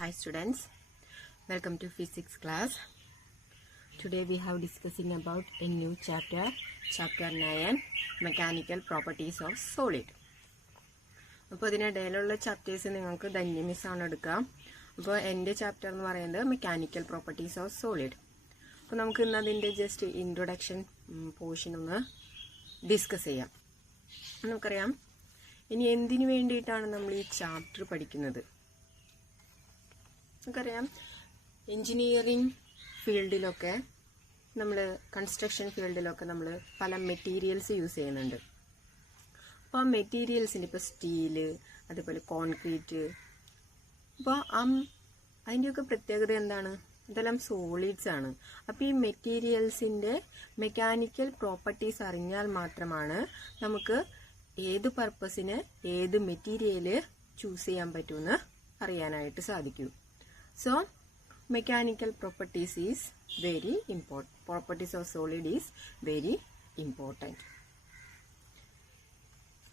Hi students, welcome to physics class. Today we have discussing about a new chapter 9, mechanical properties of solid. അപ്പോൾ ഇതിനിടയിലുള്ള chapters നിങ്ങൾക്ക് ധന്യ മിസ്സാണ് എടുക്കാം. അപ്പോൾ എൻ്റെ chapter എന്ന് പറയുന്നത് മെക്കാനിക്കൽ പ്രോപ്പർട്ടീസ് ഓഫ് സോളിഡ്. അപ്പോൾ നമുക്ക് ഇന്ന് അതിൻ്റെ ജസ്റ്റ് ഇൻട്രൊഡക്ഷൻ പോർഷൻ ഒന്ന് ഡിസ്കസ് ചെയ്യാം. നമുക്കറിയാം ഇനി എന്തിനു വേണ്ടിയിട്ടാണ് നമ്മൾ ഈ ചാപ്റ്റർ പഠിക്കുന്നത്. നമുക്കറിയാം എൻജിനീയറിംഗ് ഫീൽഡിലൊക്കെ നമ്മൾ കൺസ്ട്രക്ഷൻ ഫീൽഡിലൊക്കെ നമ്മൾ പല മെറ്റീരിയൽസ് യൂസ് ചെയ്യുന്നുണ്ട്. അപ്പോൾ ആ മെറ്റീരിയൽസിന് ഇപ്പോൾ സ്റ്റീല്, അതുപോലെ കോൺക്രീറ്റ്, അപ്പോൾ അതിൻ്റെയൊക്കെ പ്രത്യേകത എന്താണ്? ഇതെല്ലാം സോളിഡ്സ് ആണ്. അപ്പോൾ ഈ മെറ്റീരിയൽസിൻ്റെ മെക്കാനിക്കൽ പ്രോപ്പർട്ടീസ് അറിഞ്ഞാൽ മാത്രമാണ് നമുക്ക് ഏത് പർപ്പസിന് ഏത് മെറ്റീരിയൽ ചൂസ് ചെയ്യാൻ പറ്റുമെന്ന് അറിയാനായിട്ട് സാധിക്കൂ. So, mechanical properties is very important. Properties of solid is very important.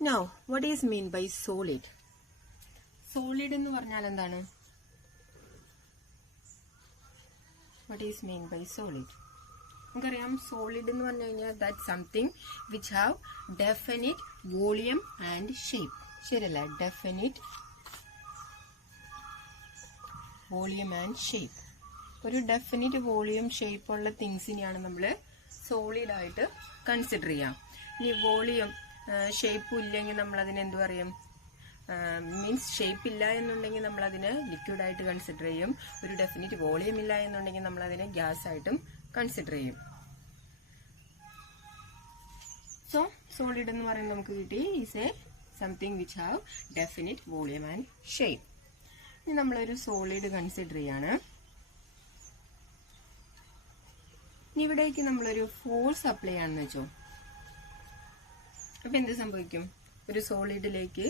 Now, what is mean by solid? Solid എന്ന് പറഞ്ഞാൽ എന്താണ്? What is mean by solid? നമുക്കറിയാം solid എന്ന് പറഞ്ഞു കഴിഞ്ഞാൽ that something which have definite volume and shape. ശരിയല്ല? Definite volume and shape. ഒരു definite volume shape ഉള്ള തിങ്സിനെയാണ് നമ്മൾ സോളിഡ് ആയിട്ട് കൺസിഡർ ചെയ്യാം. ഇനി വോളിയം ഷേപ്പും ഇല്ലെങ്കിൽ നമ്മൾ അതിന് എന്തു പറയും? മീൻസ് ഷേപ്പ് ഇല്ല എന്നുണ്ടെങ്കിൽ നമ്മൾ അതിനെ ലിക്വിഡ് ആയിട്ട് കൺസിഡർ ചെയ്യും. ഒരു ഡെഫിനിറ്റ് വോളിയം ഇല്ല എന്നുണ്ടെങ്കിൽ നമ്മൾ അതിനെ ഗ്യാസ് ആയിട്ടും കൺസിഡർ ചെയ്യും. സോ സോളിഡ് എന്ന് പറയുന്നത് നമുക്ക് കിട്ടി is A something which have definite volume and shape. ഇനി നമ്മളൊരു സോളിഡ് കൺസിഡർ ചെയ്യാണ്. ഇനി ഇവിടേക്ക് നമ്മളൊരു ഫോഴ്സ് അപ്ലൈ ആണെന്ന് വെച്ചോ. അപ്പൊ എന്ത് സംഭവിക്കും? ഒരു സോളിഡിലേക്ക്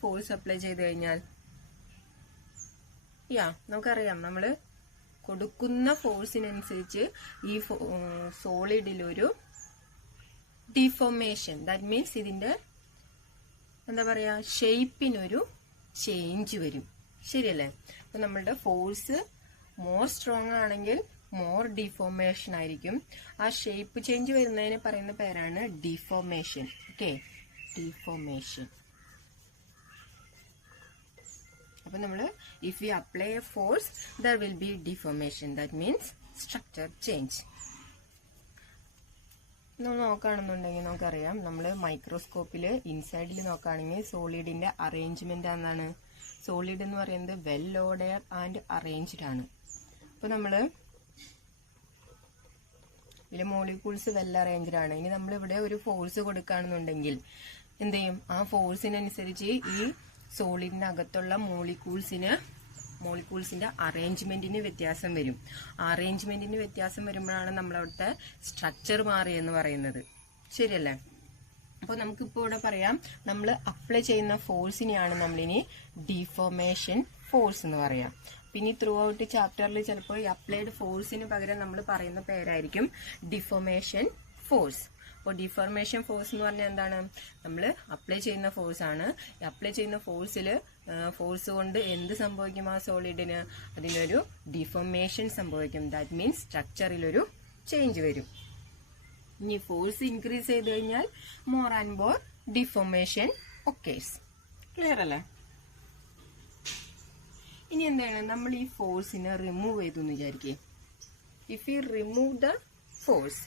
ഫോഴ്സ് അപ്ലൈ ചെയ്ത് കഴിഞ്ഞാൽ നമുക്കറിയാം നമ്മൾ കൊടുക്കുന്ന ഫോഴ്സിനനുസരിച്ച് ഈ സോളിഡിലൊരു ഡിഫോർമേഷൻ, ദാറ്റ് മീൻസ് ഇതിന്റെ എന്താ പറയാ, ഷേപ്പിനൊരു ചേഞ്ച് വരും. ശരിയല്ലേ? അപ്പൊ നമ്മളുടെ ഫോഴ്സ് മോർ സ്ട്രോങ് ആണെങ്കിൽ മോർ ഡിഫോർമേഷൻ ആയിരിക്കും. ആ ഷേപ്പ് ചേഞ്ച് വരുന്നതിന് പറയുന്ന പേരാണ് ഡിഫോർമേഷൻ. Okay, deformation. അപ്പൊ നമ്മള് if you apply A force there will be deformation, that means structure change. നമ്മൾ നോക്കുകയാണെന്നുണ്ടെങ്കിൽ നമുക്കറിയാം, നമ്മൾ മൈക്രോസ്കോപ്പിൽ ഇൻസൈഡിൽ നോക്കുകയാണെങ്കിൽ സോളിഡിന്റെ അറേഞ്ച്മെന്റ് എന്താണ്? സോളിഡ് എന്ന് പറയുന്നത് വെൽ ഓർഡേർഡ് ആൻഡ് അറേഞ്ച്ഡ് ആണ്. അപ്പൊ നമ്മള് ഇതിലെ മോളിക്യൂൾസ് വെൽ അറേഞ്ച്ഡ് ആണ്. ഇനി നമ്മൾ ഇവിടെ ഒരു ഫോഴ്സ് കൊടുക്കുകയാണെന്നുണ്ടെങ്കിൽ എന്ത് ചെയ്യും? ആ ഫോഴ്സിനനുസരിച്ച് ഈ സോളിഡിനകത്തുള്ള മോളിക്യൂൾസിന്റെ അറേഞ്ച്മെന്റിന് വ്യത്യാസം വരും. ആ അറേഞ്ച്മെന്റിന് വ്യത്യാസം വരുമ്പോഴാണ് നമ്മളവിടുത്തെ സ്ട്രക്ചർ മാറിയെന്ന് പറയുന്നത്. ശരിയല്ലേ? അപ്പോൾ നമുക്കിപ്പോൾ ഇവിടെ പറയാം, നമ്മൾ അപ്ലൈ ചെയ്യുന്ന ഫോഴ്സിനെയാണ് നമ്മളിനി ഡിഫോർമേഷൻ ഫോഴ്സ് എന്ന് പറയാം. പിന്നെ ത്രൂ ഔട്ട് ചാപ്റ്ററിൽ ചിലപ്പോൾ ഈ അപ്ലൈഡ് ഫോഴ്സിന് പകരം നമ്മൾ പറയുന്ന പേരായിരിക്കും ഡിഫോർമേഷൻ ഫോഴ്സ്. അപ്പോൾ ഡിഫോർമേഷൻ ഫോഴ്സ് എന്ന് പറഞ്ഞാൽ എന്താണ്? നമ്മൾ അപ്ലൈ ചെയ്യുന്ന ഫോഴ്സ് ആണ്. അപ്ലൈ ചെയ്യുന്ന ഫോഴ്സ് കൊണ്ട് എന്ത് സംഭവിക്കും? ആ സോളിഡിന് അതിനൊരു ഡിഫോർമേഷൻ സംഭവിക്കും. ദാറ്റ് മീൻസ് സ്ട്രക്ചറിലൊരു ചേഞ്ച് വരും. ഇനി ഫോഴ്സ് ഇൻക്രീസ് ചെയ്ത് കഴിഞ്ഞാൽ more and more deformation occurs. Clear അല്ലേ? ഇനി എന്താണ്? നമ്മൾ ഈ ഫോഴ്സിനെ റിമൂവ് ചെയ്തു എന്ന് വിചാരിക്കേ. If you remove the force,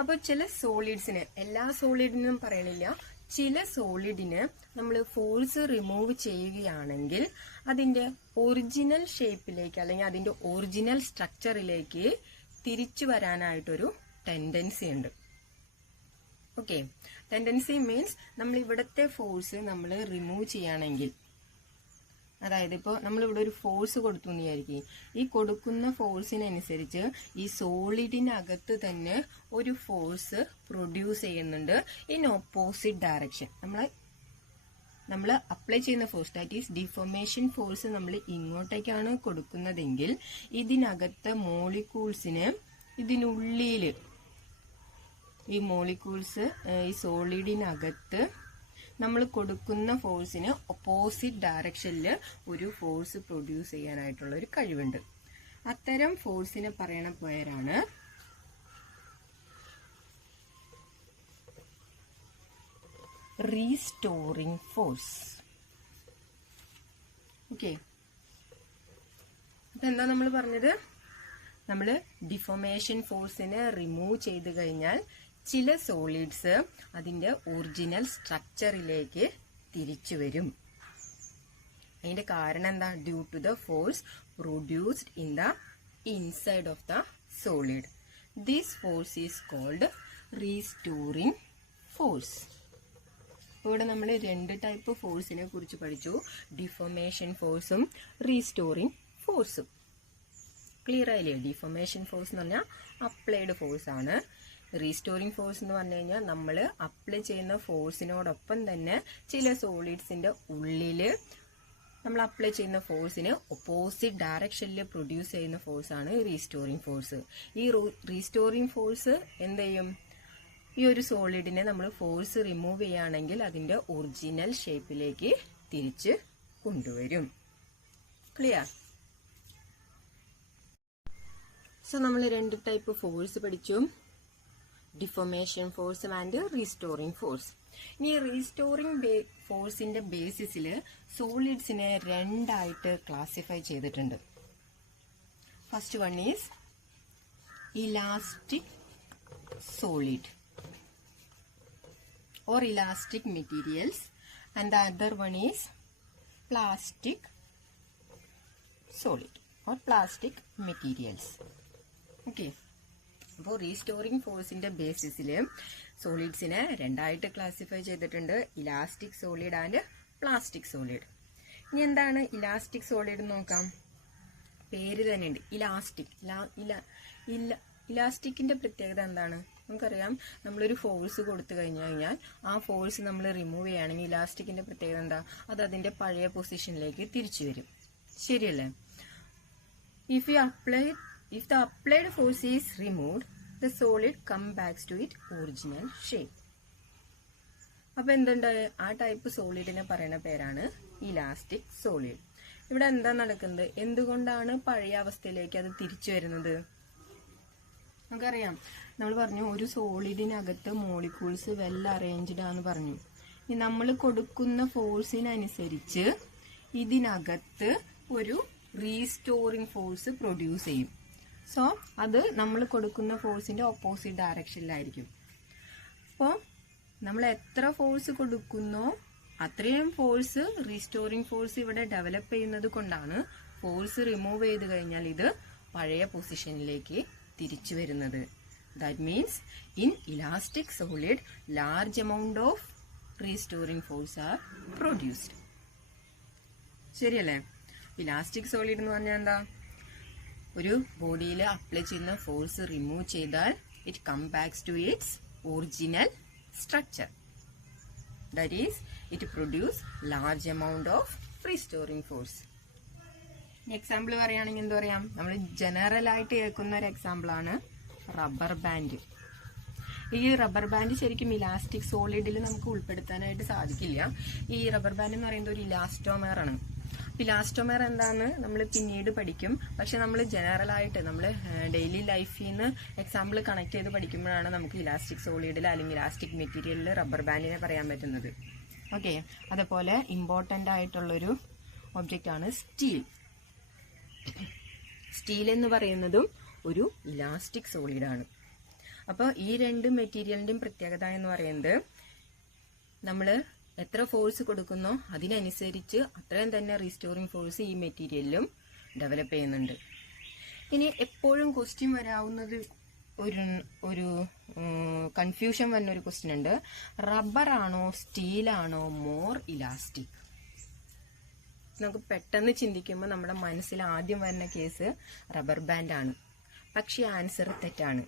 അപ്പോൾ ചില സോളിഡ്സിന്, എല്ലാ സോളിഡിനും പറയണില്ല, ചില സോളിഡിന് നമ്മൾ ഫോഴ്സ് റിമൂവ് ചെയ്യുകയാണെങ്കിൽ അതിന്റെ ഒറിജിനൽ ഷേപ്പിലേക്ക് അല്ലെങ്കിൽ അതിന്റെ ഒറിജിനൽ സ്ട്രക്ചറിലേക്ക് തിരിച്ചു വരാനായിട്ടൊരു ടെൻഡൻസി ഉണ്ട്. ഓക്കെ, ടെൻഡൻസി മീൻസ് നമ്മൾ ഇവിടത്തെ ഫോഴ്സ് നമ്മൾ റിമൂവ് ചെയ്യുകയാണെങ്കിൽ, അതായത് ഇപ്പോൾ നമ്മളിവിടെ ഒരു ഫോഴ്സ് കൊടുത്തു എന്ന് വിചാരിക്കും. ഈ കൊടുക്കുന്ന ഫോഴ്സിനനുസരിച്ച് ഈ സോളിഡിനകത്ത് തന്നെ ഒരു ഫോഴ്സ് പ്രൊഡ്യൂസ് ചെയ്യുന്നുണ്ട് ഇൻ ഓപ്പോസിറ്റ് ഡയറക്ഷൻ. നമ്മൾ അപ്ലൈ ചെയ്യുന്ന force, that is deformation force, നമ്മൾ ഇങ്ങോട്ടേക്കാണ് കൊടുക്കുന്നതെങ്കിൽ ഇതിനകത്തെ മോളിക്യൂൾസിന് ഇതിനുള്ളിൽ ഈ മോളിക്യൂൾസ് ഈ സോളിഡിനകത്ത് നമ്മൾ കൊടുക്കുന്ന ഫോഴ്സിന് ഓപ്പോസിറ്റ് ഡയറക്ഷനിൽ ഒരു ഫോഴ്സ് പ്രൊഡ്യൂസ് ചെയ്യാനായിട്ടുള്ള ഒരു കഴിവുണ്ട്. അത്തരം ഫോഴ്സിനെ പറയണ പേരാണ് റീസ്റ്റോറിംഗ് ഫോഴ്സ്. ഓക്കെ, അപ്പൊ എന്താ നമ്മൾ പറഞ്ഞത്? നമ്മൾ ഡിഫോർമേഷൻ ഫോഴ്സിനെ റിമൂവ് ചെയ്ത് കഴിഞ്ഞാൽ ചില സോളിഡ്സ് അതിന്റെ ഒറിജിനൽ സ്ട്രക്ചറിലേക്ക് തിരിച്ചു വരും. അതിന്റെ കാരണം എന്താ? Due to the force produced in the inside of the solid. This force is called restoring force. ഇവിടെ നമ്മൾ 2 ടൈപ്പ് ഫോഴ്സിനെ കുറിച്ച് പഠിച്ചു, ഡിഫോർമേഷൻ ഫോഴ്സും റീസ്റ്റോറിംഗ് ഫോഴ്സും. ക്ലിയർ ആയില്ലേ? ഡിഫോർമേഷൻ ഫോഴ്സ് എന്ന് പറഞ്ഞാൽ അപ്ലൈഡ് ഫോഴ്സ് ആണ്. റീസ്റ്റോറിംഗ് ഫോഴ്സ് എന്ന് പറഞ്ഞു കഴിഞ്ഞാൽ നമ്മൾ അപ്ലൈ ചെയ്യുന്ന ഫോഴ്സിനോടൊപ്പം തന്നെ ചില സോളിഡ്സിന്റെ ഉള്ളില് നമ്മൾ അപ്ലൈ ചെയ്യുന്ന ഫോഴ്സിന് ഓപ്പോസിറ്റ് ഡയറക്ഷനിൽ പ്രൊഡ്യൂസ് ചെയ്യുന്ന ഫോഴ്സ് ആണ് റീസ്റ്റോറിംഗ് ഫോഴ്സ്. ഈ റീസ്റ്റോറിംഗ് ഫോഴ്സ് എന്ത് ചെയ്യും? ഈ ഒരു സോളിഡിനെ നമ്മൾ ഫോഴ്സ് റിമൂവ് ചെയ്യുകയാണെങ്കിൽ അതിന്റെ ഒറിജിനൽ ഷേപ്പിലേക്ക് തിരിച്ച് കൊണ്ടുവരും. ക്ലിയർ? സോ നമ്മൾ 2 ടൈപ്പ് ഫോഴ്സ് പഠിച്ചു, deformation force and restoring force. ഇനി റീസ്റ്റോറിംഗ് ഫോഴ്സിന്റെ ബേസിസിൽ സോളിഡ്സിനെ 2 ആയിട്ട് ക്ലാസിഫൈ ചെയ്തിട്ടുണ്ട്. First one is elastic solid or elastic materials, and the other one is plastic solid or plastic materials. Okay, അപ്പോൾ restoring ഫോഴ്സിന്റെ ബേസിസിൽ സോളിഡ്സിനെ 2 ആയിട്ട് classify ചെയ്തിട്ടുണ്ട്, elastic solid and plastic solid. ഇനി എന്താണ് ഇലാസ്റ്റിക് സോളിഡ് നോക്കാം. പേര് തന്നെ ഉണ്ട് ഇലാസ്റ്റിക്. ഇലാസ്റ്റിക്കിന്റെ പ്രത്യേകത എന്താണ്? നമുക്കറിയാം, നമ്മളൊരു ഫോഴ്സ് കൊടുത്തു കഴിഞ്ഞാൽ ആ ഫോഴ്സ് നമ്മൾ റിമൂവ് ചെയ്യുകയാണെങ്കിൽ ഇലാസ്റ്റിക്കിന്റെ പ്രത്യേകത എന്താ? അത് അതിന്റെ പഴയ പൊസിഷനിലേക്ക് തിരിച്ചു വരും. ശരിയല്ലേ? If the applied force is removed, the solid come back to its original shape. അപ്പൊ എന്തുണ്ട്? ആ ടൈപ്പ് സോളിഡിനെ പറയുന്ന പേരാണ് ഇലാസ്റ്റിക് സോളിഡ്. ഇവിടെ എന്താ നടക്കുന്നത്? എന്തുകൊണ്ടാണ് പഴയ അവസ്ഥയിലേക്ക് അത് തിരിച്ചു വരുന്നത്? നമുക്കറിയാം, നമ്മൾ പറഞ്ഞു ഒരു സോളിഡിനകത്ത് മോളിക്യൂൾസ് വെൽ അറേഞ്ച്ഡ് ആണെന്ന് പറഞ്ഞു. ഈ നമ്മൾ കൊടുക്കുന്ന ഫോഴ്സിനനുസരിച്ച് ഇതിനകത്ത് ഒരു റീസ്റ്റോറിംഗ് ഫോഴ്സ് പ്രൊഡ്യൂസ് ചെയ്യും. സോ അത് നമ്മൾ കൊടുക്കുന്ന ഫോഴ്സിന്റെ ഓപ്പോസിറ്റ് ഡയറക്ഷനിലായിരിക്കും. അപ്പോൾ നമ്മൾ എത്ര ഫോഴ്സ് കൊടുക്കുന്നോ അത്രയും ഫോഴ്സ് റീസ്റ്റോറിംഗ് ഫോഴ്സ് ഇവിടെ ഡെവലപ്പ് ചെയ്യുന്നത് കൊണ്ടാണ് ഫോഴ്സ് റിമൂവ് ചെയ്ത് കഴിഞ്ഞാൽ ഇത് പഴയ പൊസിഷനിലേക്ക് തിരിച്ചു വരുന്നത്. That means in elastic solid large amount of restoring force are produced. ശരിയല്ലേ? ഇലാസ്റ്റിക് സോളിഡ് എന്ന് പറഞ്ഞാൽ എന്താ? ഒരു ബോഡിയിൽ അപ്ലൈ ചെയ്യുന്ന ഫോഴ്സ് റിമൂവ് ചെയ്താൽ it come backs to its original structure. That is it produce large amount of restoring force. Example പറയുകയാണെങ്കിൽ എന്താ പറയാം? നമ്മൾ ജനറൽ ആയിട്ട് കേൾക്കുന്ന ഒരു എക്സാമ്പിൾ ആണ് റബ്ബർ ബാൻഡ്. ഈ റബ്ബർ ബാൻഡ് ശരിക്കും ഇലാസ്റ്റിക് സോളിഡിൽ നമുക്ക് ഉൾപ്പെടുത്താനായിട്ട് സാധിക്കില്ല. ഈ റബ്ബർ ബാൻഡ് എന്ന് പറയുന്നത് ഒരു ഇലാസ്റ്റോമർ ആണ്. ഇലാസ്റ്റോമർ എന്താന്ന് നമ്മൾ പിന്നീട് പഠിക്കും. പക്ഷെ നമ്മൾ ജനറൽ ആയിട്ട് നമ്മൾ ഡെയിലി ലൈഫിൽ നിന്ന് എക്സാമ്പിൾ കണക്ട് ചെയ്ത് പഠിക്കുമ്പോഴാണ് നമുക്ക് ഇലാസ്റ്റിക് സോളിഡിൽ അല്ലെങ്കിൽ ഇലാസ്റ്റിക് മെറ്റീരിയലിൽ റബ്ബർ ബാൻഡിനെ പറയാൻ പറ്റുന്നത്. ഓക്കെ, അതുപോലെ ഇമ്പോർട്ടന്റ് ആയിട്ടുള്ളൊരു ഒബ്ജക്റ്റ് ആണ് സ്റ്റീൽ. സ്റ്റീൽ എന്ന് പറയുന്നതും ഒരു ഇലാസ്റ്റിക് സോളിഡ് ആണ്. അപ്പോൾ ഈ 2 മെറ്റീരിയലിന്റെയും പ്രത്യേകത എന്ന് പറയുന്നത് നമ്മൾ എത്ര ഫോഴ്സ് കൊടുക്കുന്നോ അതിനനുസരിച്ച് അത്രയും തന്നെ റീസ്റ്റോറിംഗ് ഫോഴ്സ് ഈ മെറ്റീരിയലിലും ഡെവലപ്പ് ചെയ്യുന്നുണ്ട്. ഇനി എപ്പോഴും ക്വസ്റ്റ്യൻ വരാവുന്നത് ഒരു കൺഫ്യൂഷൻ വരുന്ന ഒരു ക്വസ്റ്റ്യൻ ഉണ്ട്. റബ്ബർ ആണോ സ്റ്റീലാണോ മോർ ഇലാസ്റ്റിക്? നമുക്ക് പെട്ടെന്ന് ചിന്തിക്കുമ്പോൾ നമ്മുടെ മനസ്സിൽ ആദ്യം വരുന്ന കേസ് റബ്ബർ ബാൻഡ് ആണ്. പക്ഷെ ആൻസർ തെറ്റാണ്.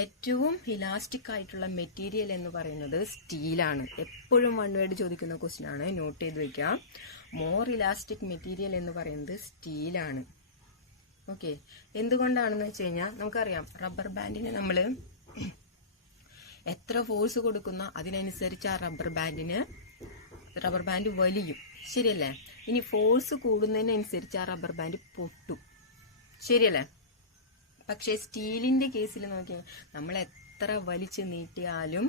ഏറ്റവും ഇലാസ്റ്റിക് ആയിട്ടുള്ള മെറ്റീരിയൽ എന്ന് പറയുന്നത് സ്റ്റീലാണ്. എപ്പോഴും 1 വേർഡ് ചോദിക്കുന്ന ക്വസ്റ്റ്യൻ ആണ്, നോട്ട് ചെയ്ത് വെക്കാം. മോർ ഇലാസ്റ്റിക് മെറ്റീരിയൽ എന്ന് പറയുന്നത് സ്റ്റീലാണ്. ഓക്കെ, എന്തുകൊണ്ടാണെന്ന് വെച്ച് കഴിഞ്ഞാൽ നമുക്കറിയാം റബ്ബർ ബാൻഡിനെ നമ്മൾ എത്ര ഫോഴ്സ് കൊടുക്കുന്ന അതിനനുസരിച്ച് ആ റബ്ബർ ബാൻഡ് വലിയും, ശരിയല്ലേ? ഇനി ഫോഴ്സ് കൂടുന്നതിനനുസരിച്ച് ആ റബ്ബർ ബാൻഡ് പൊട്ടും, ശരിയല്ലേ? പക്ഷെ സ്റ്റീലിന്റെ കേസിൽ നോക്കിയാൽ നമ്മൾ എത്ര വലിച്ചു നീട്ടിയാലും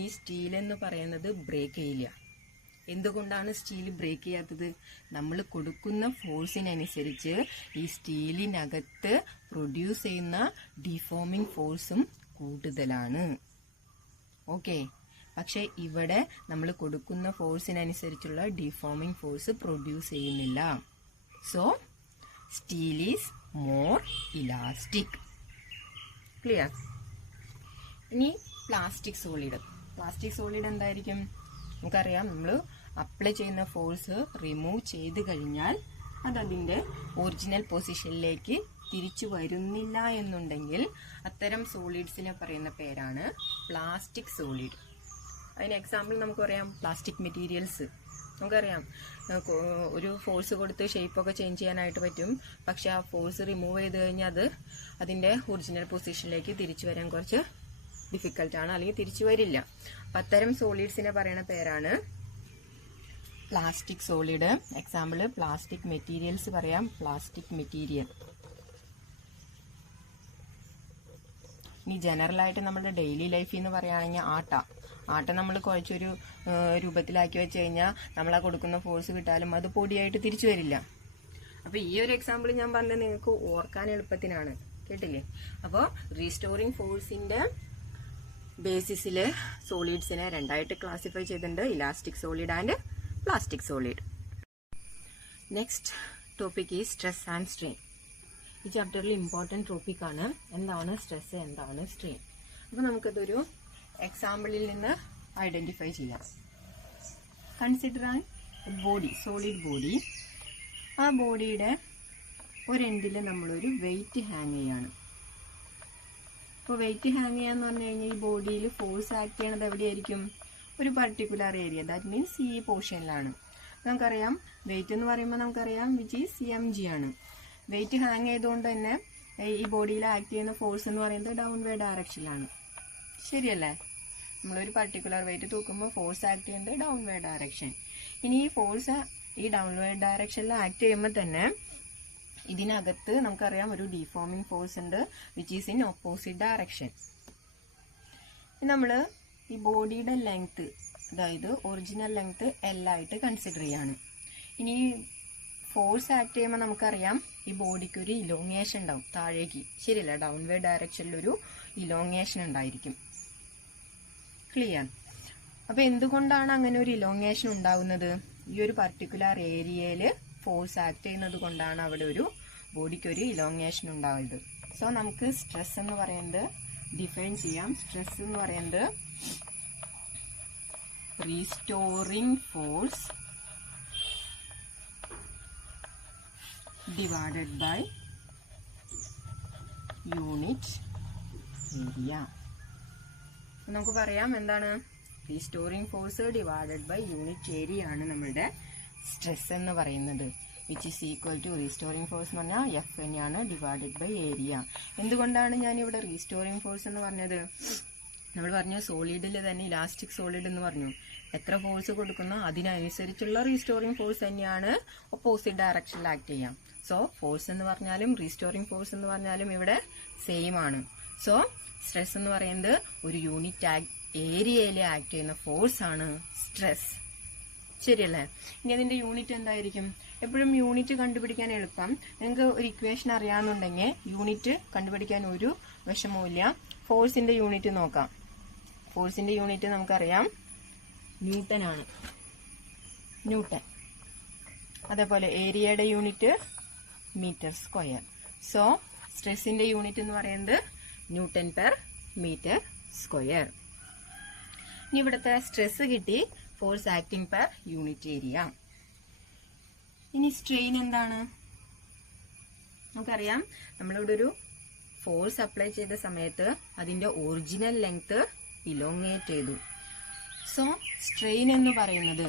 ഈ സ്റ്റീൽ എന്ന് പറയുന്നത് ബ്രേക്ക് ചെയ്യില്ല. എന്തുകൊണ്ടാണ് സ്റ്റീൽ ബ്രേക്ക് ചെയ്യാത്തത്? നമ്മൾ കൊടുക്കുന്ന ഫോഴ്സിനനുസരിച്ച് ഈ സ്റ്റീലിനകത്ത് പ്രൊഡ്യൂസ് ചെയ്യുന്ന ഡിഫോമിംഗ് ഫോഴ്സും കൂടുതലാണ്. ഓക്കെ, പക്ഷെ ഇവിടെ നമ്മൾ കൊടുക്കുന്ന ഫോഴ്സിനനുസരിച്ചുള്ള ഡിഫോമിംഗ് ഫോഴ്സ് പ്രൊഡ്യൂസ് ചെയ്യുന്നില്ല. So steel is more elastic. Clear? ഇനി പ്ലാസ്റ്റിക് സോളിഡ് എന്തായിരിക്കും? നമുക്കറിയാം, നമ്മൾ അപ്ലൈ ചെയ്യുന്ന ഫോഴ്സ് റിമൂവ് ചെയ്ത് കഴിഞ്ഞാൽ അത് അതിന്റെ ഒറിജിനൽ പൊസിഷനിലേക്ക് തിരിച്ചു വരുന്നില്ല എന്നുണ്ടെങ്കിൽ അത്തരം സോളിഡ്സിനെ പറയുന്ന പേരാണ് പ്ലാസ്റ്റിക് സോളിഡ്. അതിന് എക്സാമ്പിൾ നമുക്ക് പറയാം പ്ലാസ്റ്റിക് മെറ്റീരിയൽസ്. നമുക്കറിയാം, ഒരു ഫോഴ്സ് കൊടുത്ത് ഷേപ്പൊക്കെ ചേഞ്ച് ചെയ്യാനായിട്ട് പറ്റും, പക്ഷെ ആ ഫോഴ്സ് റിമൂവ് ചെയ്ത് കഴിഞ്ഞാൽ അത് അതിന്റെ ഒറിജിനൽ പൊസിഷനിലേക്ക് തിരിച്ചു വരാൻ കുറച്ച് ഡിഫിക്കൽട്ടാണ്, അല്ലെങ്കിൽ തിരിച്ചു വരില്ല. അപ്പം അത്തരം സോളിഡ്സിനെ പറയുന്ന പേരാണ് plastic solid. Example plastic materials പറയാം. Plastic material. ഇനി ജനറലായിട്ട് നമ്മുടെ ഡെയിലി ലൈഫിൽ നിന്ന് പറയുകയാണെങ്കിൽ ആട്ട നമ്മൾ കുഴച്ചൊരു രൂപത്തിലാക്കി വെച്ച് കഴിഞ്ഞാൽ നമ്മളാ കൊടുക്കുന്ന ഫോഴ്സ് കിട്ടാലും അത് പൊടിയായിട്ട് തിരിച്ചു വരില്ല. അപ്പൊ ഈ ഒരു എക്സാമ്പിൾ ഞാൻ പറഞ്ഞത് നിങ്ങൾക്ക് ഓർക്കാൻ എളുപ്പത്തിനാണ്, കേട്ടില്ലേ? അപ്പോൾ റീസ്റ്റോറിംഗ് ഫോഴ്സിന്റെ ബേസിസിൽ സോളിഡ്സിനെ രണ്ടായിട്ട് ക്ലാസിഫൈ ചെയ്തിട്ടുണ്ട്, elastic solid and plastic solid. Next topic ഈ സ്ട്രെസ് ആൻഡ് സ്ട്രെയിൻ. ഈ ചാപ്റ്ററിൽ ഇമ്പോർട്ടൻറ്റ് ടോപ്പിക്കാണ് എന്താണ് സ്ട്രെസ്, എന്താണ് സ്ട്രെയിൻ. അപ്പോൾ നമുക്കതൊരു എക്സാമ്പിളിൽ നിന്ന് ഐഡന്റിഫൈ ചെയ്യാം. Consider an body, solid body. ആ ബോഡിയുടെ ഒരെൻഡിൽ നമ്മളൊരു വെയിറ്റ് ഹാങ് ചെയ്യാണ്. അപ്പോൾ വെയിറ്റ് ഹാങ് ചെയ്യാന്ന് പറഞ്ഞു കഴിഞ്ഞാൽ ഈ ബോഡിയിൽ ഫോഴ്സ് ആക്ട് ചെയ്യണത് എവിടെയായിരിക്കും? ഒരു പർട്ടിക്കുലർ ഏരിയ, ദാറ്റ് മീൻസ് ഈ പോർഷനിലാണ്. നമുക്കറിയാം വെയിറ്റ് എന്ന് പറയുമ്പോൾ നമുക്കറിയാം വിച്ച് ഈസ് mg ആണ്. വെയിറ്റ് ഹാങ് ചെയ്തുകൊണ്ട് തന്നെ ഈ ബോഡിയിൽ ആക്ട് ചെയ്യുന്ന ഫോഴ്സ് എന്ന് പറയുന്നത് ഡൗൺവേർഡ് ഡയറക്ഷനിലാണ്, ശരിയല്ലേ? നമ്മളൊരു പർട്ടിക്കുലർ വെയിറ്റ് തൂക്കുമ്പോൾ ഫോഴ്സ് ആക്ട് ചെയ്യുന്നത് ഡൗൺവേർഡ് ഡയറക്ഷൻ. ഇനി ഈ ഫോഴ്സ് ഈ ഡൗൺവേർഡ് ഡയറക്ഷനിൽ ആക്ട് ചെയ്യുമ്പോൾ തന്നെ ഇതിനകത്ത് നമുക്കറിയാം ഒരു ഡിഫോമിംഗ് ഫോഴ്സ് ഉണ്ട് which is in opposite direction. നമ്മൾ ഈ ബോഡിയുടെ ലെങ്ത്, അതായത് ഒറിജിനൽ ലെങ്ത് L ആയിട്ട് കൺസിഡർ ചെയ്യാണ്. ഇനി ഫോഴ്സ് ആക്ട് ചെയ്യുമ്പോൾ നമുക്കറിയാം ഈ ബോഡിക്ക് ഒരു ഇലോങ്ങേഷൻ ഉണ്ടാവും താഴേക്ക്, ശരിയല്ല? ഡൗൺവേർഡ് ഡയറക്ഷനിലൊരു ഇലോങ്ങേഷൻ ഉണ്ടായിരിക്കും. ക്ലിയർ? അപ്പൊ എന്തുകൊണ്ടാണ് അങ്ങനെ ഒരു ഇലോങ്ങേഷൻ ഉണ്ടാവുന്നത്? ഈ ഒരു പർട്ടിക്കുലർ ഏരിയയിൽ ഫോഴ്സ് ആക്ട് ചെയ്യുന്നത് കൊണ്ടാണ് അവിടെ ഒരു ബോഡിക്ക് ഒരു ഇലോങ്ങേഷൻ ഉണ്ടാവുന്നത്. സോ നമുക്ക് സ്ട്രെസ് എന്ന് പറയുന്നത് ഡിഫൈൻ ചെയ്യാം. സ്ട്രെസ് എന്ന് പറയുന്നത് restoring force divided by unit area. നമുക്ക് പറയാം എന്താണ് restoring force divided by unit area ആണ് നമ്മളുടെ സ്ട്രെസ് എന്ന് പറയുന്നത്, which is equal to restoring force എന്ന് പറഞ്ഞാൽ F തന്നെയാണ് ഡിവൈഡഡ് ബൈ ഏരിയ. എന്തുകൊണ്ടാണ് ഞാനിവിടെ റീസ്റ്റോറിംഗ് ഫോഴ്സ് എന്ന് പറഞ്ഞത്? നമ്മൾ പറഞ്ഞു സോളിഡിൽ തന്നെ ഇലാസ്റ്റിക് സോളിഡ് എന്ന് പറഞ്ഞു. എത്ര ഫോഴ്സ് കൊടുക്കുന്നോ അതിനനുസരിച്ചുള്ള റീസ്റ്റോറിംഗ് ഫോഴ്സ് തന്നെയാണ് ഓപ്പോസിറ്റ് ഡയറക്ഷനിൽ ആക്ട് ചെയ്യാം. സോ ഫോഴ്സ് എന്ന് പറഞ്ഞാലും റീസ്റ്റോറിംഗ് ഫോഴ്സ് എന്ന് പറഞ്ഞാലും ഇവിടെ സെയിം ആണ്. സോ സ്ട്രെസ് എന്ന് പറയുന്നത് ഒരു യൂണിറ്റ് ഏരിയയിൽ ആക്ട് ചെയ്യുന്ന ഫോഴ്സ് ആണ് സ്ട്രെസ്, ശരിയല്ലേ? ഇനി അതിന്റെ യൂണിറ്റ് എന്തായിരിക്കും? എപ്പോഴും യൂണിറ്റ് കണ്ടുപിടിക്കാൻ എളുപ്പം. നിങ്ങൾക്ക് ഒരു ഇക്വേഷൻ അറിയാമെന്നുണ്ടെങ്കിൽ യൂണിറ്റ് കണ്ടുപിടിക്കാൻ ഒരു വിഷമവുമില്ല. ഫോഴ്സിന്റെ യൂണിറ്റ് നോക്കാം. ഫോഴ്സിന്റെ യൂണിറ്റ് നമുക്കറിയാം ന്യൂട്ടൺ ആണ്, ന്യൂട്ടൺ. അതേപോലെ ഏരിയയുടെ യൂണിറ്റ് മീറ്റർ സ്ക്വയർ. സോ സ്ട്രെസിന്റെ യൂണിറ്റ് എന്ന് പറയുന്നത് ന്യൂട്ടൺ പെർ മീറ്റർ സ്ക്വയർ. ഇനി ഇവിടുത്തെ സ്ട്രെസ് കിട്ടി, force acting per unit area. ഇനി സ്ട്രെയിൻ എന്താണ്? നമുക്കറിയാം നമ്മളിവിടെ ഒരു ഫോഴ്സ് അപ്ലൈ ചെയ്ത സമയത്ത് അതിന്റെ ഒറിജിനൽ ലെങ്ത് ഇലോങ്ങേറ്റ് ചെയ്തു. സോ സ്ട്രെയിൻ എന്ന് പറയുന്നത്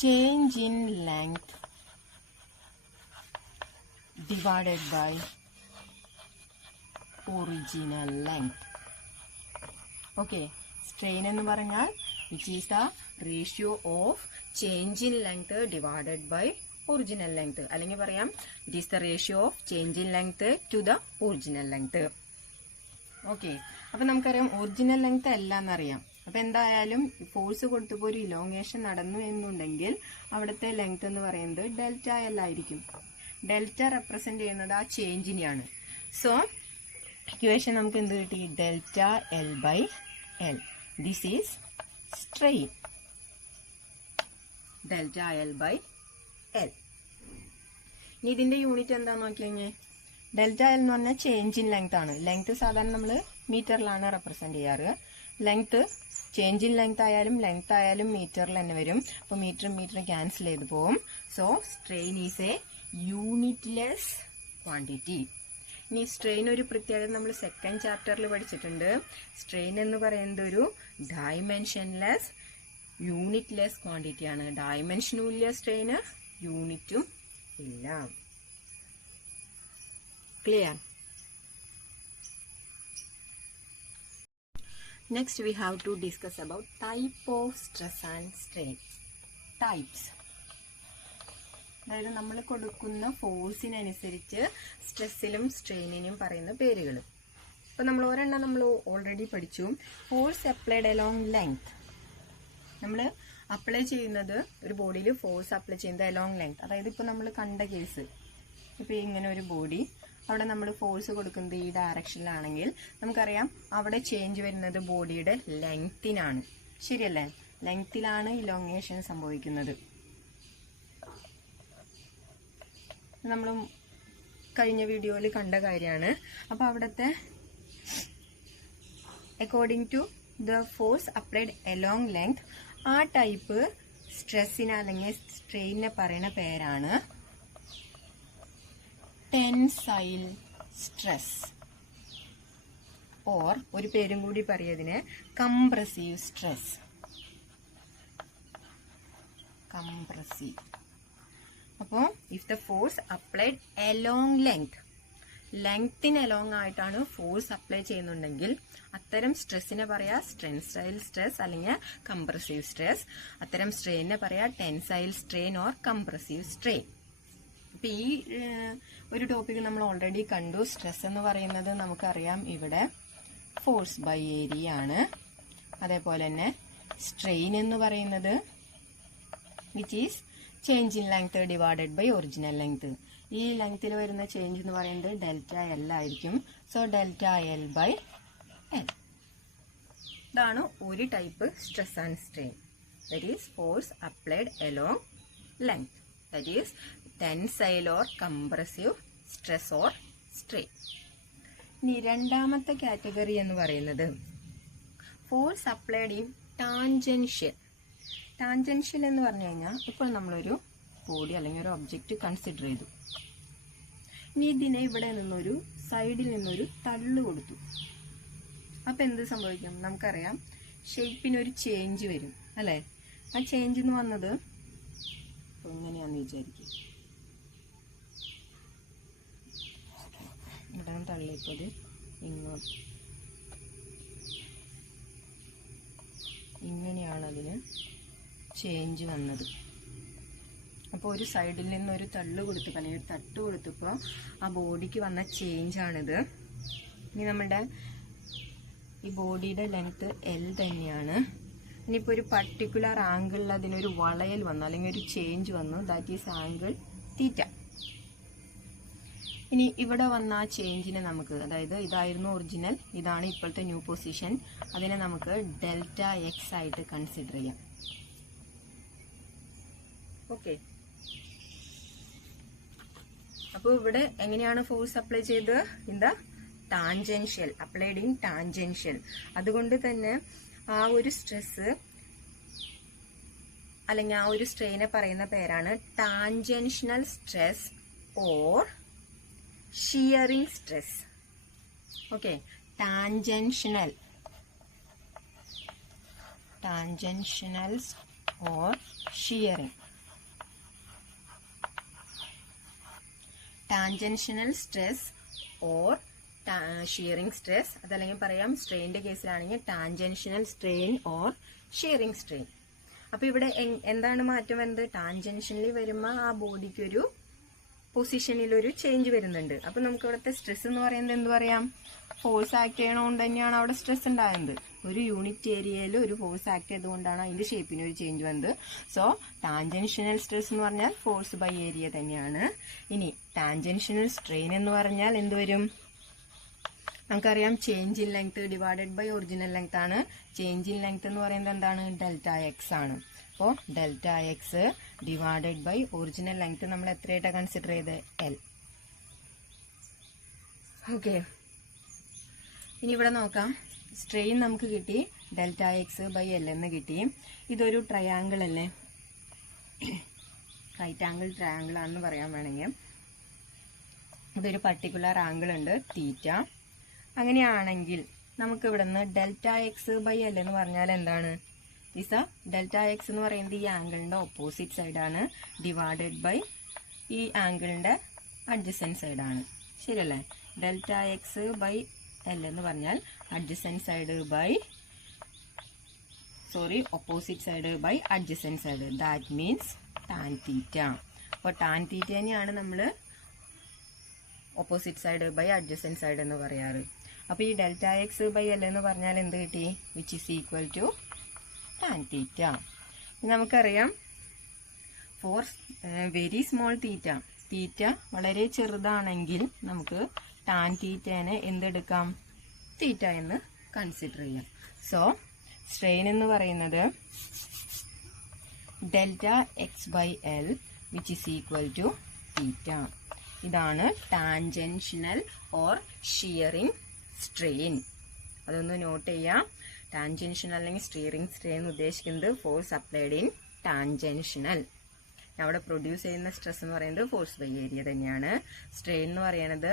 change in length divided by original length. Okay, strain എന്ന് പറഞ്ഞാൽ which is the ratio of change in length divided by original length, അല്ലെങ്കിൽ പറയാം it is the ratio of change in length to the original length. Okay, അപ്പൊ നമുക്കറിയാം original length അല്ല എന്നറിയാം. അപ്പൊ എന്തായാലും ഫോഴ്സ് കൊടുത്തപ്പോ ഒരു ഇലോങ്ങേഷൻ നടന്നു എന്നുണ്ടെങ്കിൽ അവിടുത്തെ ലെങ്ത് എന്ന് പറയുന്നത് ഡെൽറ്റ എൽ ആയിരിക്കും. ഡെൽറ്റ റെപ്രസെന്റ് ചെയ്യുന്നത് ആ ചേഞ്ചിനെയാണ്. സോ ഇക്വേഷൻ നമുക്ക് എന്ത് കിട്ടി? Delta L by L. This is strain. Delta L by L. ഇനി ഇതിന്റെ യൂണിറ്റ് എന്താന്ന് നോക്കിക്കഴിഞ്ഞാൽ ഡെൽറ്റ എൽ എന്ന് പറഞ്ഞാൽ ചേഞ്ച് ഇൻ ലെങ്ത് ആണ്. ലെങ്ത് സാധാരണ നമ്മൾ മീറ്ററിലാണ് റെപ്രസെന്റ് ചെയ്യാറ്. ലെങ്ത് ചേഞ്ച് ഇൻ ലെങ്ത് ആയാലും മീറ്ററിൽ തന്നെ വരും. അപ്പൊ മീറ്റർ ക്യാൻസൽ ചെയ്ത് പോകും. So strain is a unitless quantity. ഇനി സ്ട്രെയിൻ ഒരു പ്രത്യേകത നമ്മൾ സെക്കൻഡ് ചാപ്റ്ററിൽ പഠിച്ചിട്ടുണ്ട്. സ്ട്രെയിൻ എന്ന് പറയുന്നത് ഒരു ഡയമെൻഷൻലെസ് യൂണിറ്റ്ലെസ് ക്വാണ്ടിറ്റി ആണ്. ഡയമെൻഷനും ഇല്ല സ്ട്രെയിന്, യൂണിറ്റും ഇല്ല. Clear? Next we have to discuss about type of stress and strain. Types. അതായത് നമ്മൾ കൊടുക്കുന്ന ഫോഴ്സിനനുസരിച്ച് സ്ട്രെസ്സിലും സ്ട്രെയിനിനും പറയുന്ന പേരുകൾ. ഇപ്പൊ നമ്മൾ ഒരെണ്ണം നമ്മൾ ഓൾറെഡി പഠിച്ചു. Force applied along length. നമ്മൾ അപ്ലൈ ചെയ്യുന്നത് ഒരു ബോഡിയിൽ ഫോഴ്സ് അപ്ലൈ ചെയ്യുന്നത് അലോങ് ലെങ്ത്. അതായത് ഇപ്പൊ നമ്മൾ കണ്ട കേസ്, ഇപ്പൊ ഇങ്ങനെ ഒരു ബോഡി, അവിടെ നമ്മൾ ഫോഴ്സ് കൊടുക്കുന്നത് ഈ ഡയറക്ഷനിലാണെങ്കിൽ നമുക്കറിയാം അവിടെ ചേഞ്ച് വരുന്നത് ബോഡിയുടെ ലെങ്തിനാണ്. ശരിയല്ലേ? ലെങ്തിലാണ് ഇലോങ്ങേഷൻ സംഭവിക്കുന്നത്. നമ്മൾ കഴിഞ്ഞ വീഡിയോയിൽ കണ്ട കാര്യമാണ്. അപ്പൊ അവിടുത്തെ according to the force applied along length, ആ ടൈപ്പ് സ്ട്രെസ്സിനെ അല്ലെങ്കിൽ സ്ട്രെയിനിനെ പറയുന്ന പേരാണ് ടെൻസൈൽ സ്ട്രെസ്. ഓർ ഒരു പേരും കൂടി പറയുന്നതിന് കംപ്രസീവ് സ്ട്രെസ്. കംപ്രസീവ്. അപ്പോൾ if the force applied along length, ലെങ്ത്തിന് അലോങ് ആയിട്ടാണ് ഫോഴ്സ് അപ്ലൈ ചെയ്യുന്നുണ്ടെങ്കിൽ അത്തരം സ്ട്രെസ്സിനെ പറയാ ടെൻസൈൽ സ്ട്രെസ് അല്ലെങ്കിൽ കംപ്രസീവ് സ്ട്രെസ്. അത്തരം സ്ട്രെയിനെ പറയാ tensile strain or compressive strain. അപ്പൊ ഈ ഒരു ടോപ്പിക് നമ്മൾ ഓൾറെഡി കണ്ടു. സ്ട്രെസ് എന്ന് പറയുന്നത് നമുക്കറിയാം ഇവിടെ ഫോഴ്സ് ബൈ ഏരിയ ആണ്. അതേപോലെ തന്നെ സ്ട്രെയിൻ എന്ന് പറയുന്നത് which is change in length divided by original length. ഈ ലെങ്ത്തിൽ വരുന്ന ചേഞ്ച് എന്ന് പറയുന്നത് ഡെൽറ്റ എൽ ആയിരിക്കും. So delta L by L. ഇതാണ് ഒരു type stress and strain. That is force applied along length. That is tensile or compressive stress or strain. ഇനി രണ്ടാമത്തെ കാറ്റഗറി എന്ന് പറയുന്നത് force applied in tangential. Tangential എന്ന് പറഞ്ഞു കഴിഞ്ഞാൽ ഇപ്പോൾ നമ്മളൊരു ബോഡി അല്ലെങ്കിൽ ഒരു ഒബ്ജക്റ്റ് കൺസിഡർ ചെയ്തു. ഇനി ഇതിനെ ഇവിടെ നിന്നൊരു സൈഡിൽ നിന്നൊരു തള്ളു കൊടുത്തു. അപ്പൊ എന്ത് സംഭവിക്കും? നമുക്കറിയാം ഷേപ്പിനൊരു ചേഞ്ച് വരും അല്ലെ? ആ ചേഞ്ച് എന്ന് വന്നത് ഇങ്ങനെയാന്ന് വിചാരിക്കും. ഇവിടെ തള്ളിയപ്പോൾ ഇങ്ങോട്ട് ഇങ്ങനെയാണ് അതിന് ചേഞ്ച് വന്നത്. അപ്പോൾ ഒരു സൈഡിൽ നിന്ന് ഒരു തള്ളു കൊടുത്തപ്പോൾ അല്ലെങ്കിൽ ഒരു തട്ട് കൊടുത്തപ്പോൾ ആ ബോഡിക്ക് വന്ന ചേഞ്ചാണിത്. ഇനി നമ്മുടെ ഈ ബോഡിയുടെ ലെങ്ത് എൽ തന്നെയാണ്. ഇനിയിപ്പോൾ ഒരു പർട്ടിക്കുലർ ആംഗിളിൽ അതിനൊരു വളയൽ വന്നു അല്ലെങ്കിൽ ഒരു ചേഞ്ച് വന്നു. That is angle theta. ഇനി ഇവിടെ വന്ന ആ ചേഞ്ചിനെ നമുക്ക്, അതായത് ഇതായിരുന്നു ഒറിജിനൽ, ഇതാണ് ഇപ്പോഴത്തെ ന്യൂ പൊസിഷൻ, അതിനെ നമുക്ക് ഡെൽറ്റ എക്സ് ആയിട്ട് കൺസിഡർ ചെയ്യാം. ഓക്കെ. അപ്പോൾ ഇവിടെ എങ്ങനെയാണ് ഫോഴ്സ് അപ്ലൈ ചെയ്തത്? In the tangential, applied in tangential. അതുകൊണ്ട് തന്നെ ആ ഒരു സ്ട്രെസ് അല്ലെങ്കിൽ ആ ഒരു സ്ട്രെയിനെ പറയുന്ന പേരാണ് tangential stress or shearing stress. Okay, tangential or shearing. Tangential stress or shearing stress, അതല്ലെങ്കിൽ പറയാം സ്ട്രെയിനിന്റെ കേസിലാണെങ്കിൽ tangential strain or shearing strain. അപ്പൊ ഇവിടെ എന്താണ് മാറ്റം വരുന്നത്? ടാൻജൻഷ്യനിൽ വരുമ്പോൾ ആ ബോഡിക്ക് ഒരു പൊസിഷനിൽ ഒരു ചേഞ്ച് വരുന്നുണ്ട്. അപ്പൊ നമുക്ക് ഇവിടുത്തെ സ്ട്രെസ് എന്ന് പറയുന്നത് എന്ത് പറയാം? ഫോഴ്സ് ആക്ട് ചെയ്യണോണ്ട് തന്നെയാണ് അവിടെ സ്ട്രെസ് ഉണ്ടാകുന്നത്. ഒരു യൂണിറ്റ് ഏരിയയിൽ ഒരു ഫോഴ്സ് ആക്ട് ചെയ്തുകൊണ്ടാണ് അതിന്റെ ഷേപ്പിന് ഒരു ചേഞ്ച് വന്നത്. സോ ടാൻജൻഷ്യൽ സ്ട്രെസ് എന്ന് പറഞ്ഞാൽ ഫോഴ്സ് ബൈ ഏരിയ തന്നെയാണ്. ഇനി ടാൻജൻഷ്യൽ സ്ട്രെയിൻ എന്ന് പറഞ്ഞാൽ എന്ത് വരും? നമുക്കറിയാം change in length divided by original length ആണ്. ചേഞ്ച് ഇൻ ലെങ്ത് എന്ന് പറയുന്നത് എന്താണ്? ഡെൽറ്റ എക്സ് ആണ്. അപ്പോൾ delta X divided by original length നമ്മൾ എത്രയായിട്ടാണ് കൺസിഡർ ചെയ്ത്? എൽ. ഓക്കെ, ഇനി ഇവിടെ നോക്കാം. സ്ട്രെയിൻ നമുക്ക് കിട്ടി ഡെൽറ്റ എക്സ് ബൈ എൽ എന്ന് കിട്ടി. ഇതൊരു ട്രയാങ്കിൾ അല്ലേ? റൈറ്റ് ആംഗിൾ ട്രയാങ്കിൾ ആണെന്ന് പറയാൻ വേണമെങ്കിൽ ഇതൊരു പർട്ടിക്കുലർ ആംഗിൾ ഉണ്ട് തീറ്റ. അങ്ങനെയാണെങ്കിൽ നമുക്ക് ഇവിടെ നിന്ന് ഡെൽറ്റ എക്സ് ബൈ എൽ എന്ന് പറഞ്ഞാൽ എന്താണ്? ഡെൽറ്റ എക്സ് എന്ന് പറയുന്നത് ഈ ആംഗിളിന്റെ ഓപ്പോസിറ്റ് സൈഡാണ്, ഡിവൈഡഡ് ബൈ ഈ ആംഗിളിന്റെ അഡ്ജസൻറ്റ് സൈഡാണ്. ശരിയല്ലേ? ഡെൽറ്റ എക്സ് ബൈ എൽ എന്ന് പറഞ്ഞാൽ adjacent side by opposite side by adjacent side. That means tan theta. അപ്പോൾ ടാൻ തീറ്റ തന്നെയാണ് നമ്മൾ opposite side by adjacent side എന്ന് പറയാറ്. അപ്പോൾ ഈ ഡെൽറ്റ എക്സ് ബൈ എൽ എന്ന് പറഞ്ഞാൽ എന്ത് കിട്ടി? Which is equal to tan theta. നമുക്കറിയാം ഫോർ വെരി സ്മോൾ തീറ്റ വളരെ ചെറുതാണെങ്കിൽ നമുക്ക് ടാൻ തീറ്റനെ എന്തെടുക്കാം? തീറ്റ എന്ന് കൺസിഡർ ചെയ്യാം. സോ സ്ട്രെയിൻ എന്ന് പറയുന്നത് delta X by L which is equal to theta. ഇതാണ് ടാൻജൻഷ്യൽ ഓർ ഷിയറിംഗ് സ്ട്രെയിൻ. അതൊന്ന് നോട്ട് ചെയ്യാം. ടാൻജൻഷ്യൽ അല്ലെങ്കിൽ സ്റ്റിയറിംഗ് സ്ട്രെയിൻ ഉദ്ദേശിക്കുന്നത് ഫോഴ്സ് അപ്ലൈഡ് ഇൻ ടാൻജൻഷ്യൽ. അവിടെ പ്രൊഡ്യൂസ് ചെയ്യുന്ന സ്ട്രെസ് എന്ന് പറയുന്നത് ഫോഴ്സ് ബൈ ഏരിയ തന്നെയാണ്. സ്ട്രെയിൻ എന്ന് പറയുന്നത്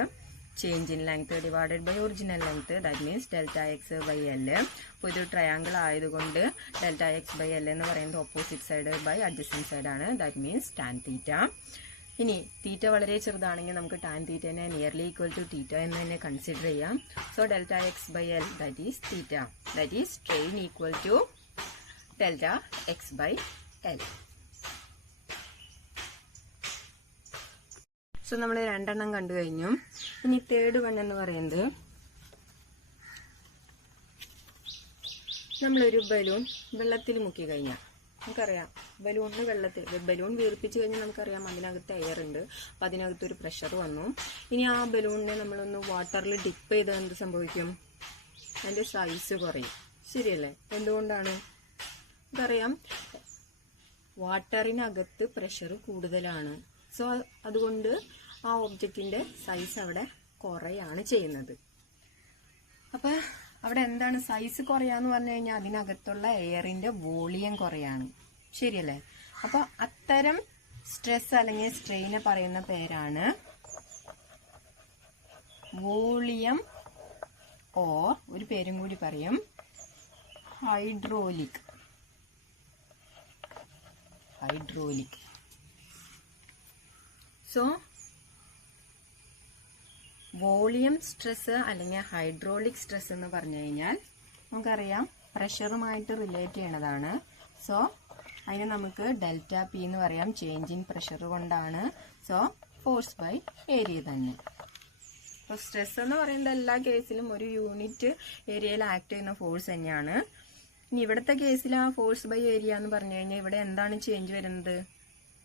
change in length divided by original length. That means delta X by L. അപ്പോൾ ഇതൊരു ട്രയാങ്കിൾ ആയതുകൊണ്ട് ഡെൽറ്റ എക്സ് ബൈ എൽ എന്ന് പറയുന്നത് ഓപ്പോസിറ്റ് സൈഡ് ബൈ അഡ്ജസൻറ്റ് സൈഡാണ്. That means tan theta. ഇനി തീറ്റ വളരെ ചെറുതാണെങ്കിൽ നമുക്ക് ടാൻ തീറ്റനെ നിയർലി ഈക്വൽ ടു തീറ്റ എന്ന് തന്നെ കൺസിഡർ ചെയ്യാം. So delta X by L that is theta. That is strain equal to delta X by L. So നമ്മൾ രണ്ടെണ്ണം കണ്ടു കഴിഞ്ഞു. ഇനി തേർഡ് വൺ എന്ന് പറയുന്നത് നമ്മളൊരു ബലൂൺ വെള്ളത്തിൽ മുക്കി കഴിഞ്ഞാൽ നമുക്കറിയാം ബലൂൺ വീർപ്പിച്ച് കഴിഞ്ഞാൽ നമുക്കറിയാം അതിനകത്ത് എയർ ഉണ്ട്. അപ്പം അതിനകത്തൊരു പ്രഷർ വന്നു. ഇനി ആ ബലൂണിനെ നമ്മളൊന്ന് വാട്ടറിൽ ഡിപ്പ് ചെയ്താൽ എന്ത് സംഭവിക്കും? അതിൻ്റെ സൈസ് കുറയും. ശരിയല്ലേ? എന്തുകൊണ്ടാണ്? നമുക്കറിയാം വാട്ടറിനകത്ത് പ്രഷർ കൂടുതലാണ്. സോ അതുകൊണ്ട് ആ ഒബ്ജക്റ്റിന്റെ സൈസ് അവിടെ കുറയാണ് ചെയ്യുന്നത്. അപ്പൊ അവിടെ എന്താണ് സൈസ് കുറയാന്ന് പറഞ്ഞു കഴിഞ്ഞാൽ അതിനകത്തുള്ള എയറിന്റെ വോളിയം കുറയാണ്. ശരിയല്ലേ? അപ്പൊ അത്തരം സ്ട്രെസ് അല്ലെങ്കിൽ സ്ട്രെയിനെ പറയുന്ന പേരാണ് വോളിയം ഓർ ഒരു പേരും കൂടി പറയും ഹൈഡ്രോലിക്. സോ വോളിയം സ്ട്രെസ് അല്ലെങ്കിൽ ഹൈഡ്രോളിക് സ്ട്രെസ് എന്ന് പറഞ്ഞു കഴിഞ്ഞാൽ നമുക്കറിയാം പ്രഷറുമായിട്ട് റിലേറ്റ് ചെയ്യണതാണ്. സോ അതിന് നമുക്ക് ഡെൽറ്റ പി എന്ന് പറയാം. ചേഞ്ച് ഇൻ പ്രഷർ കൊണ്ടാണ്. സോ ഫോഴ്സ് ബൈ ഏരിയ തന്നെ. അപ്പോൾ സ്ട്രെസ് എന്ന് പറയുന്നത് എല്ലാ കേസിലും ഒരു യൂണിറ്റ് ഏരിയയിൽ ആക്ട് ചെയ്യുന്ന ഫോഴ്സ് തന്നെയാണ്. ഇനി ഇവിടുത്തെ കേസിൽ ആ ഫോഴ്സ് ബൈ ഏരിയ എന്ന് പറഞ്ഞു കഴിഞ്ഞാൽ ഇവിടെ എന്താണ് ചേഞ്ച് വരുന്നത്?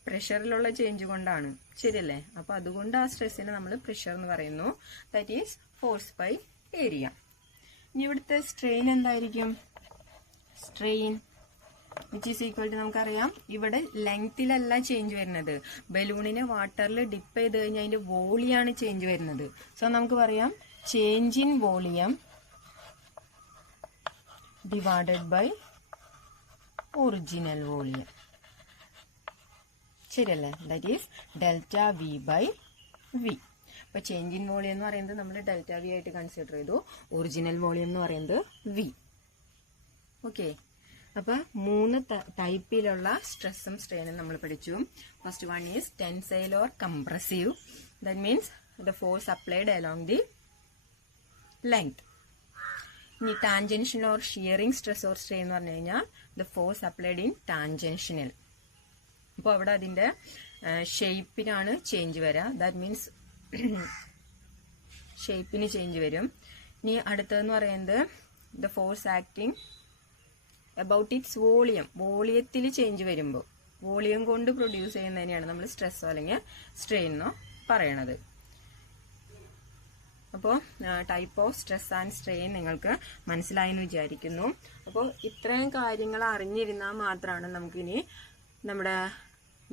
പ്രഷറിലുള്ള ചേഞ്ച് കൊണ്ടാണ്. ശരിയല്ലേ? അപ്പൊ അതുകൊണ്ട് ആ സ്ട്രെസ്സിനെ നമ്മൾ പ്രഷർ എന്ന് പറയുന്നു. That is force by area. ഇനി ഇവിടുത്തെ സ്ട്രെയിൻ എന്തായിരിക്കും? Strain which is equal to നമുക്കറിയാം ഇവിടെ ലെങ്തിലല്ല ചേഞ്ച് വരുന്നത്. ബലൂണിനെ വാട്ടറിൽ ഡിപ്പ് ചെയ്ത് കഴിഞ്ഞാൽ അതിന്റെ വോളിയാണ് ചേഞ്ച് വരുന്നത്. സോ നമുക്ക് പറയാം change in volume divided by original volume. ശരിയല്ലേ? That is delta V by V. അപ്പൊ ചേഞ്ച് ഇൻ വോളിയം എന്ന് പറയുന്നത് നമ്മൾ ഡെൽറ്റ വി ആയിട്ട് കൺസിഡർ ചെയ്തു. ഒറിജിനൽ വോളിയം എന്ന് പറയുന്നത് വി. ഓക്കെ, അപ്പൊ 3 ടൈപ്പിലുള്ള സ്ട്രെസ്സും സ്ട്രെയിനും നമ്മൾ പഠിച്ചു. First one is tensile or compressive. That means the force applied along the length. ഇനി tangential or shearing stress or strain എന്ന് പറഞ്ഞു കഴിഞ്ഞാൽ the force applied in tangential. അപ്പോൾ അവിടെ അതിന്റെ ഷേപ്പിനാണ് ചേഞ്ച് വരിക. ദാറ്റ് മീൻസ് ഷേപ്പിന് ചേഞ്ച് വരും. ഇനി അടുത്തതെന്ന് പറയുന്നത് the force acting about its volume. വോളിയത്തിൽ ചേഞ്ച് വരുമ്പോൾ വോളിയം കൊണ്ട് പ്രൊഡ്യൂസ് ചെയ്യുന്നതിനെയാണ് നമ്മൾ സ്ട്രെസ്സോ അല്ലെങ്കിൽ സ്ട്രെയിനോ പറയണത്. അപ്പോൾ type of stress and strain നിങ്ങൾക്ക് മനസ്സിലായെന്ന് വിചാരിക്കുന്നു. അപ്പോൾ ഇത്രയും കാര്യങ്ങൾ അറിഞ്ഞിരുന്നാൽ മാത്രമാണ് നമുക്കിനി നമ്മുടെ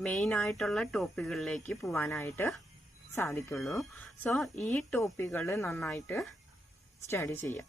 മെയിൻ ആയിട്ടുള്ള ടോപ്പിക്കുകളിലേക്ക് പോകാനായിട്ട് സാധിക്കുള്ളൂ. സോ ഈ ടോപ്പിക്കുകൾ നന്നായിട്ട് സ്റ്റഡി ചെയ്യാം.